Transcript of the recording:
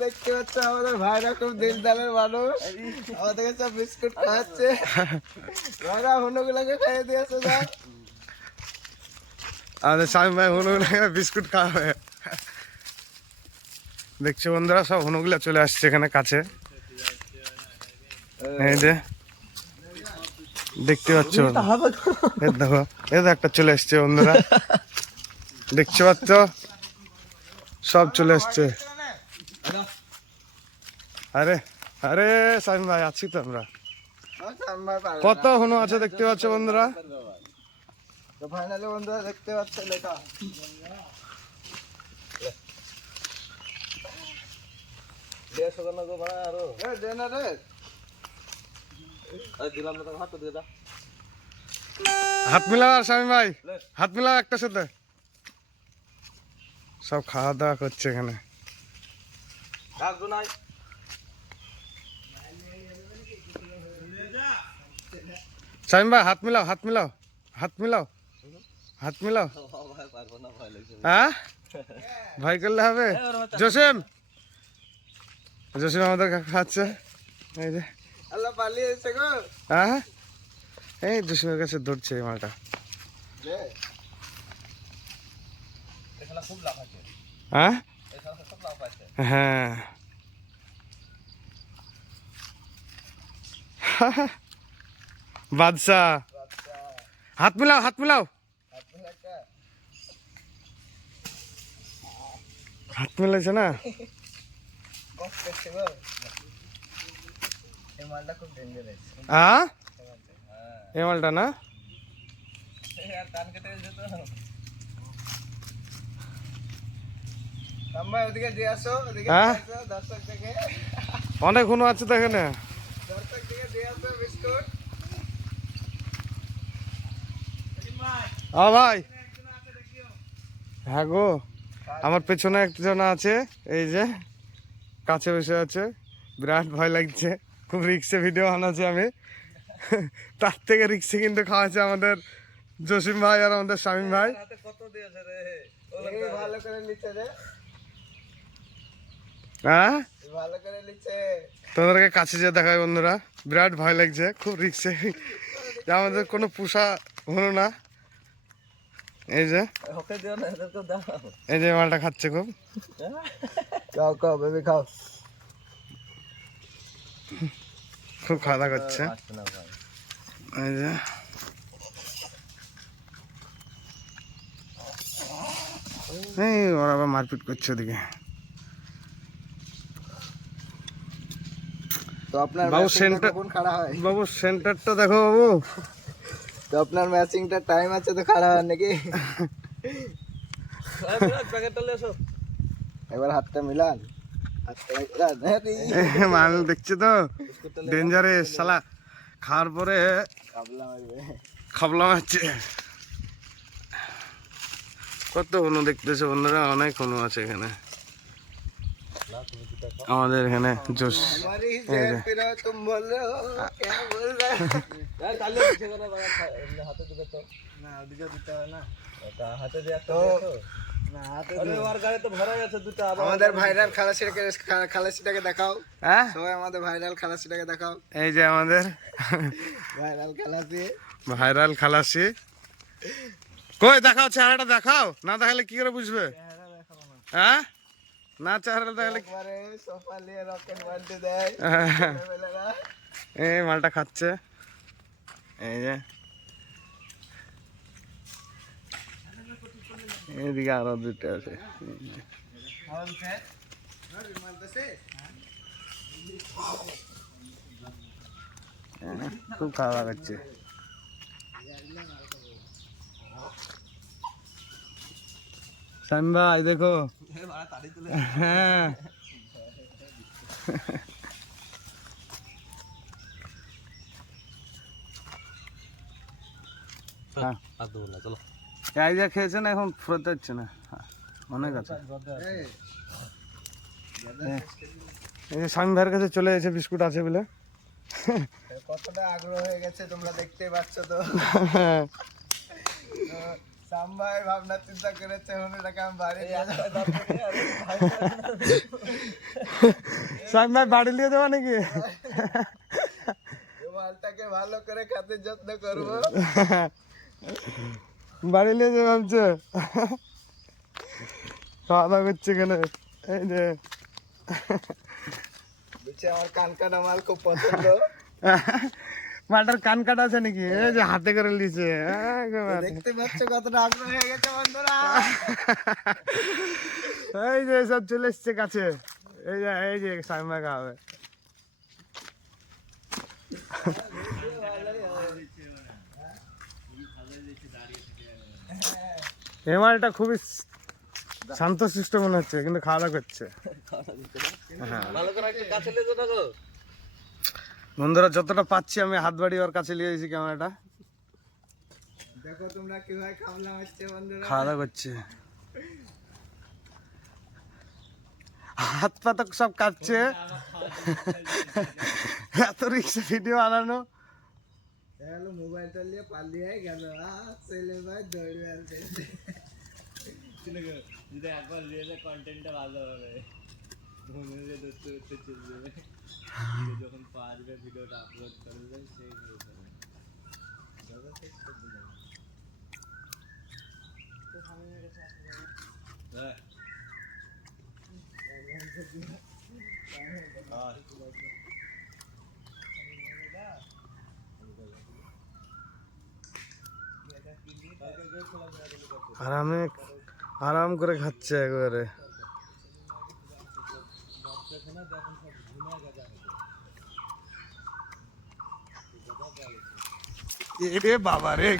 দেখতে পাচ্ছ আমাদের ভাইরা খুব দিলদারের মানুষ, আমাদেরকে সব বিস্কুট খাওয়াচ্ছে। ভাইরা হনুগুলোকে খাইয়ে দিয়েছে। আমাদের স্বামী ভাই হনুগুলোকে বিস্কুট খাওয়াবে। দেখছো বন্ধুরা, সব হনুগুলা চলে আসছে এখানে কাছে। এই যে দেখতে পাচ্ছ, দেখো এই একটা চলে আসছে বন্ধুরা, দেখতে পাচ্ছ সব চলে আসছে। আরে আরে স্বামী ভাই আছি তো আমরা। কত হনু আছে দেখতে পাচ্ছ বন্ধুরা। তো ফাইনালি বন্ধুরা দেখতে পাচ্ছ লেখা হাত মিলাও আর স্বামী ভাই হাত মিলাও একটা সাথে। সব খাওয়া দাওয়া করছে এখানে। স্বামী ভাই হাত মিলাও, হাত মিলাও, হাত মিলাও, হাত মিলাও। হ্যাঁ ভয় করলে হবে। জসিম, জসিম আমাদের খাচ্ছে। এই যে আল্লাহ পালিয়েছে গো। হ্যাঁ এই জসিমের কাছে দৌড়ছে এই মালটা। হ্যাঁ হ্যাঁ বাদশাহ হাত মিলাও, হাত মিলাও, হাত মিলাইছে না। হ্যাঁ এই মালটা না। ওদিকে দিয়ে আসো, ওদিকে হ্যাঁ দর্শক থেকে, অনেক হনু আছে তো এখানে। দর্শক থেকে দিয়ে আসো বিস্কুট। ভাই হ্যাঁ গো, আমার পেছনে একজন আছে, এই যে কাছে বসে আছে। বিরাট ভয় লাগছে, খুব রিক্সে ভিডিও বানাচ্ছি আমি। তার থেকে রিক্সে কিন্তু খাওয়াচ্ছে আমাদের জসিম ভাই আর আমাদের শামীম ভাই। ভালো করে লিখছে রে, হ্যাঁ ভালো করে লিখছে। তোমাদেরকে কাছে যেয়ে দেখায় বন্ধুরা, বিরাট ভয় লাগছে, খুব রিক্সে। আমাদের কোনো পোষা হলো না। এই যে এই যে মালটা খাচ্ছে খুব। খাও খাও বেবি খাও। খুব খাওয়া দাওয়া করছে। এই যে এই ওরা আবার মারপিট করছে ওদিকে। তো আপনার বাবু ম্যাচিংটা সেন্টার, কখন খাড়া হয়? বাবু সেন্টারটা দেখো বাবু। তো আপনার ম্যাচিংটা টাইম আছে তো খাড়া হয় নাকি? এবার হাতটা মিলান, হাতটা মিলান। মাল দেখছে তো ডেঞ্জারেস শালা, খাওয়ার পরে কাবলা মারবে। খাবলা মারছে। কত হনু দেখতেছে বন্ধুরা, অনেক হনু আছে এখানে আমাদের এখানে। জোশ हमारी जेल पिरो तुम बोल रहे हो क्या बोल रहे हो? हाथे दिबे तो ना ওদিকে দিতে হয় না, এটা হাতে দিয়ে তো না হাতে দিয়ে। আরে ওর গায়ে তো ভরা আছে দুটো। আমাদের ভাইরাল খালাসিটাকে দেখাও। হ্যাঁ সবাই আমাদের ভাইরাল খালাসিটাকে দেখাও। এই যে আমাদের ভাইরাল খালাসি, ভাইরাল খালাসি। কই দেখাও, চেহারাটা দেখাও, না দেখালে কি করে বুঝবে? হ্যাঁ না চেহারা দেখালে। একবারে সোফা নিয়ে রকেট বানতে দেয় ছেলেমেয়েরা। এই মালটা খাচ্ছে। এই যে এইদিকে আরো দুটো আছে। খুব খাওয়া লাগছে। শামীম ভাই দেখো, হ্যাঁ এই যে খেয়েছেন, এখন ফুরোতে হচ্ছে না, অনেক আছে। এই যে শামীম ভাইয়ের কাছে চলে এসে বিস্কুট আছে বলে কতটা আগ্রহ হয়ে গেছে তোমরা দেখতেই পাচ্ছ। তো সাম্বাই ভাবনা চিন্তা করেছে এটাকে আমি বাড়ি সাইম ভাই বাড়ি নিয়ে দেবো নাকি? মালটাকে ভালো করে খাতে যত্ন করবো। বাড়ি নিয়ে যাবে ভাবছে, খাওয়া দাওয়া করছে এখানে। এই যে বুঝছে আমার কান কাটা মাল খুব পছন্দ। মাটার কান কাটা আছে নাকি? এই যে হাতে করে লিছে, দেখতে পাচ্ছ কতটা আগ্রহ হয়ে গেছে বন্ধুরা। এই যে সব চলে এসছে কাছে। এই যে সাইম ভাই খাওয়াবে। এই মালটা খুবই শান্তশিষ্ট মনে হচ্ছে, কিন্তু খাওয়া দাওয়া করছে। বন্ধুরা যতটা পাচ্ছি আমি হাত বাড়ি ওর কাছে নিয়ে এসেছি ক্যামেরাটা। দেখো তোমরা কিভাবে খাবলা আসছে বন্ধুরা, খাওয়া দাওয়া করছে, হাত পা তো সব কাঁপছে। এত রিক্সা ভিডিও বানানো। গেল মোবাইলটা নিয়ে পালিয়ে গেল। ছেলে ভাই দৌড়ে আসছে। যদি একবার রিয়েলে কন্টেন্টটা ভালো হবে, মনে দোস্ত উঠতে চলে যাবে। যখন পারবে ভিডিওটা আপলোড করবে সেই আরাম করে খাচ্ছে একবারে। এ রে বাবা রে।